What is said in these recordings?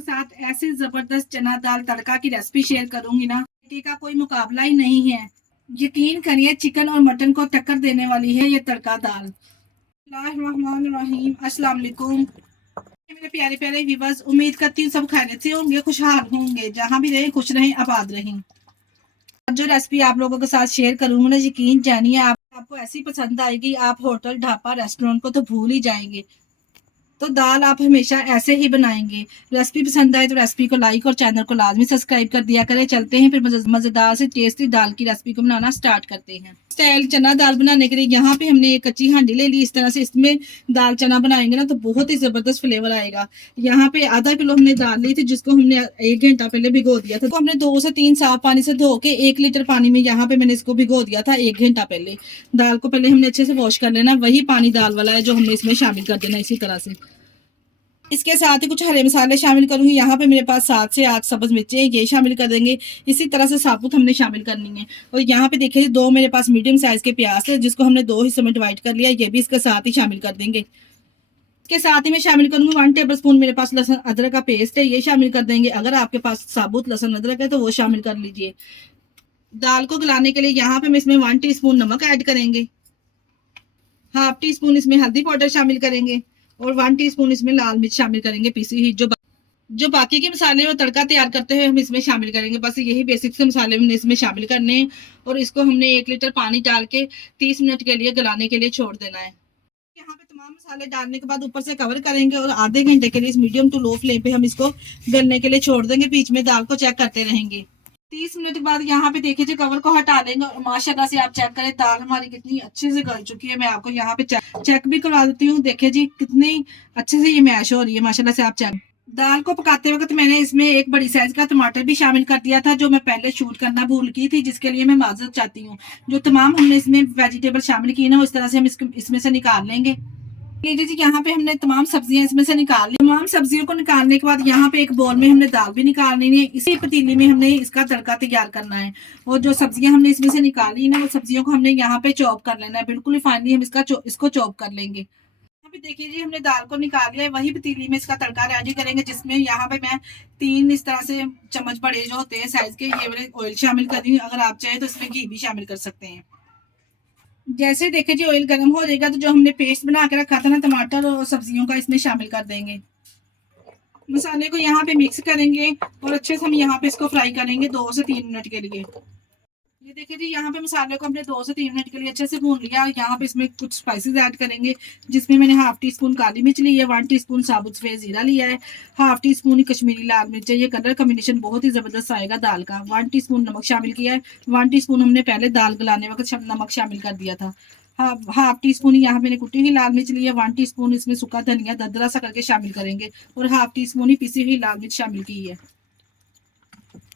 के साथ ऐसे जबरदस्त चना दाल तड़का की रेसिपी शेयर करूंगी ना, का कोई मुकाबला ही नहीं है। यकीन करिए, चिकन और मटन को टक्कर देने वाली है ये तड़का दाल। बिस्मिल्लाहिर्रहमानिर्रहीम। अस्सलाम वालेकुम मेरे प्यारे प्यारे व्यूअर्स, उम्मीद करती हूँ सब खैरियत से होंगे, खुशहाल होंगे, जहां भी रहे खुश रहें, आबाद रहें। जो रेसिपी आप लोगों के साथ शेयर करूंगी ना, यकीन जानिए आपको ऐसी पसंद आएगी, आप होटल ढाबा रेस्टोरेंट को तो भूल ही जाएंगे। तो दाल आप हमेशा ऐसे ही बनाएंगे। रेसिपी पसंद आए तो रेसिपी को लाइक और चैनल को लाजमी सब्सक्राइब कर दिया करें। चलते हैं फिर मजेदार से टेस्टी दाल की रेसिपी को बनाना स्टार्ट करते हैं। स्टाइल चना दाल बनाने के लिए यहाँ पे हमने एक कच्ची हांडी ले ली। इस तरह से इसमें दाल चना बनाएंगे ना तो बहुत ही जबरदस्त फ्लेवर आएगा। यहाँ पे आधा किलो हमने दाल ली थी, जिसको हमने 1 घंटा पहले भिगो दिया था। तो हमने 2 से 3 साफ पानी से धो के 1 लीटर पानी में यहाँ पे मैंने इसको भिगो दिया था 1 घंटा पहले। दाल को पहले हमने अच्छे से वॉश कर लेना, वही पानी दाल वाला है जो हमने इसमें शामिल कर देना। इसी तरह से इसके साथ ही कुछ हरे मसाले शामिल करूंगी। यहाँ पे मेरे पास 7 से 8 सब्ज मिर्चें, ये शामिल कर देंगे। इसी तरह से साबुत हमने शामिल करनी है। और यहाँ पे देखिए 2 मेरे पास मीडियम साइज के प्याज है, जिसको हमने 2 हिस्सों में डिवाइड कर लिया, ये भी इसके साथ ही शामिल कर देंगे। इसके साथ ही मैं शामिल करूंगी 1 टेबल स्पून मेरे पास लहसुन अदरक का पेस्ट है, ये शामिल कर देंगे। अगर आपके पास साबुत लहसुन अदरक है तो वो शामिल कर लीजिए। दाल को गलाने के लिए यहाँ पे मैं इसमें 1 टीस्पून नमक ऐड करेंगे, हाफ टी स्पून इसमें हल्दी पाउडर शामिल करेंगे और 1 टीस्पून इसमें लाल मिर्च शामिल करेंगे पीसी हुई। जो बाकी के मसाले और तड़का तैयार करते हुए हम इसमें शामिल करेंगे। बस यही बेसिक से मसाले हमने इसमें शामिल करने हैं और इसको हमने 1 लीटर पानी डाल के 30 मिनट के लिए गलाने के लिए छोड़ देना है। यहाँ पे तमाम मसाले डालने के बाद ऊपर से कवर करेंगे और आधे घंटे के लिए इस मीडियम टू लो फ्लेम पे हम इसको गलने के लिए छोड़ देंगे। बीच में दाल को चेक करते रहेंगे। 30 मिनट के बाद यहाँ पे देखिए कवर को हटा लेंगे और माशाल्लाह से आप चेक करें दाल हमारी कितनी अच्छे से गल चुकी है। मैं आपको यहाँ पे चेक भी करवा देती हूँ। देखिए जी कितनी अच्छे से ये मैश हो रही है माशाल्लाह से। आप चेक दाल को पकाते वक्त मैंने इसमें एक बड़ी साइज का टमाटर भी शामिल कर दिया था, जो मैं पहले शूट करना भूल गई थी, जिसके लिए मैं माजरत चाहती हूँ। जो तमाम हमने इसमें वेजिटेबल शामिल किए ना, उस तरह से हम इसमें से निकाल लेंगे। लीजिए जी, यहाँ पे हमने तमाम सब्जियां इसमें से निकाल ली। तमाम सब्जियों को निकालने के बाद यहाँ पे एक बोल में हमने दाल भी निकालनी है। इसी पतीली में हमने इसका तड़का तैयार करना है। और जो सब्जियां हमने इसमें से निकाली ना, वो सब्जियों को हमने यहाँ पे चॉप कर लेना है। बिल्कुल ही फाइनली हम इसको चॉप कर लेंगे। यहाँ पे देखिए जी, हमने दाल को निकाल लिया है। वही पतीली में इसका तड़का रेडी करेंगे, जिसमें यहाँ पे मैं 3 इस तरह से चम्मच बड़े जो होते हैं साइज के, ये वाले ऑयल शामिल कर रही हूँ। अगर आप चाहें तो इसमें घी भी शामिल कर सकते हैं। जैसे देखिए जी, ऑयल गर्म हो जाएगा तो जो हमने पेस्ट बना के रखा था ना टमाटर और सब्जियों का, इसमें शामिल कर देंगे। मसाले को यहाँ पे मिक्स करेंगे और अच्छे से हम यहाँ पे इसको फ्राई करेंगे 2 से 3 मिनट के लिए। ये देखिए जी, यहाँ पे मसाले को हमने 2 से 3 मिनट के लिए अच्छे से भून लिया। यहाँ पे इसमें कुछ स्पाइसेस ऐड करेंगे, जिसमें मैंने हाफ टी स्पून काली मिर्च ली है, 1 टीस्पून साबुत सफेद जीरा लिया है, हाफ टी स्पून कश्मीरी लाल मिर्च है। ये कलर कॉम्बिनेशन बहुत ही जबरदस्त आएगा दाल का। 1 टीस्पून नमक शामिल किया है। 1 टीस्पून हमने पहले दाल गलाने वक्त नमक शामिल कर दिया था। हाफ टी स्पून यहाँ मैंने कुटी हुई लाल मिर्च ली है। 1 टीस्पून इसमें सूखा धनिया दरदरा सा करके शामिल करेंगे और हाफ टी स्पून ही पिसी हुई लाल मिर्च शामिल की है।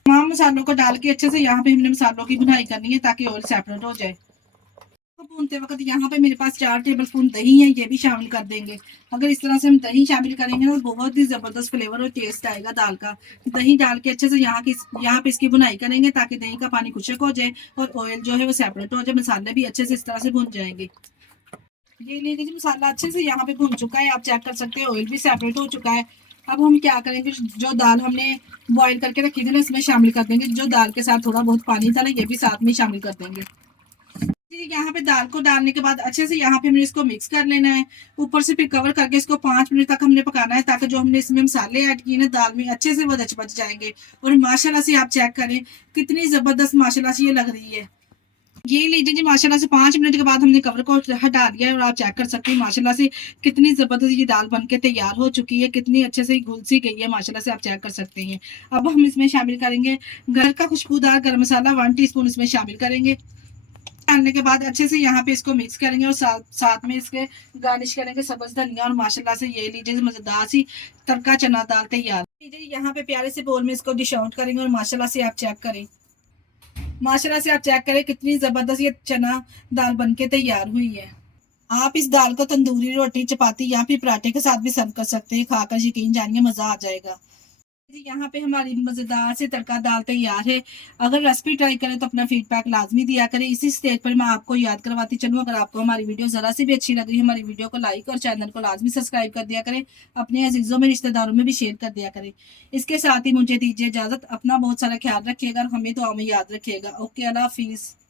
तमाम मसालों को डाल के अच्छे से यहाँ पे हमने मसालों की भुनाई करनी है, ताकि ऑयल सेपरेट हो जाए। तो भूनते वक्त यहाँ पे मेरे पास 4 टेबल स्पून दही है, ये भी शामिल कर देंगे। अगर इस तरह से हम दही शामिल करेंगे ना, बहुत ही जबरदस्त फ्लेवर और टेस्ट आएगा दाल का। दही डाल के अच्छे से यहाँ पे इसकी भुनाई करेंगे, ताकि दही का पानी खुशक हो जाए और ऑयल जो है वो सेपरेट हो जाए। मसाले भी अच्छे से इस तरह से भुन जाएंगे। ये लीजिए, मसाला अच्छे से यहाँ पे भुन चुका है, आप चेक कर सकते हैं, ऑयल भी सेपरेट हो चुका है। अब हम क्या करेंगे, जो दाल हमने बॉईल करके रखी थी ना, इसमें शामिल कर देंगे। जो दाल के साथ थोड़ा बहुत पानी था ना, ये भी साथ में शामिल कर देंगे। यहाँ पे दाल को डालने के बाद अच्छे से यहाँ पे हमने इसको मिक्स कर लेना है। ऊपर से फिर कवर करके इसको 5 मिनट तक हमने पकाना है, ताकि जो हमने इसमें मसाले ऐड किए ना दाल में, अच्छे से वो बच जाएंगे। और माशाल्लाह से आप चेक करें कितनी जबरदस्त माशाल्लाह से ये लग रही है। ये लीजिए जी, माशाल्लाह से 5 मिनट के बाद हमने कवर को हटा दिया है और आप चेक कर सकते हैं माशाल्लाह से कितनी जबरदस्त ये दाल बनके तैयार हो चुकी है। कितनी अच्छे से घुल सी गई है माशाल्लाह से, आप चेक कर सकते हैं। अब हम इसमें शामिल करेंगे घर का खुशबूदार गरम मसाला, 1 टीस्पून इसमें शामिल करेंगे। डालने के बाद अच्छे से यहाँ पे इसको मिक्स करेंगे और साथ में इसके गार्निश करेंगे सब्ज धनिया। और माशाल्लाह से ये लीजिए मजेदार सी तड़का चना दाल तैयार। लीजिए यहाँ पे प्यारे से बोल में इसको डिश आउट करेंगे और माशाल्लाह से आप चेक करें, माशाल्लाह से आप चेक करें कितनी जबरदस्त ये चना दाल बनके तैयार हुई है। आप इस दाल को तंदूरी रोटी, चपाती या फिर पराठे के साथ भी सर्व कर सकते हैं। खाकर यकीन जानिए मजा आ जाएगा। जी यहाँ पे हमारी मज़ेदार से तड़का दाल तैयार है। अगर रेसिपी ट्राई करें तो अपना फीडबैक लाज़मी दिया करें। इसी स्टेज पर मैं आपको याद करवाती चलूँ, अगर आपको हमारी वीडियो ज़रा-सी भी अच्छी लग रही है, हमारी वीडियो को लाइक और चैनल को लाज़मी सब्सक्राइब कर दिया करें। अपने अज़ीज़ों में, रिश्तेदारों में भी शेयर कर दिया करें। इसके साथ ही मुझे दीजिए इजाज़त। अपना बहुत सारा ख्याल रखिएगा और हमें दुआ में याद रखिएगा। ओके, अल्लाह हाफ़िज़।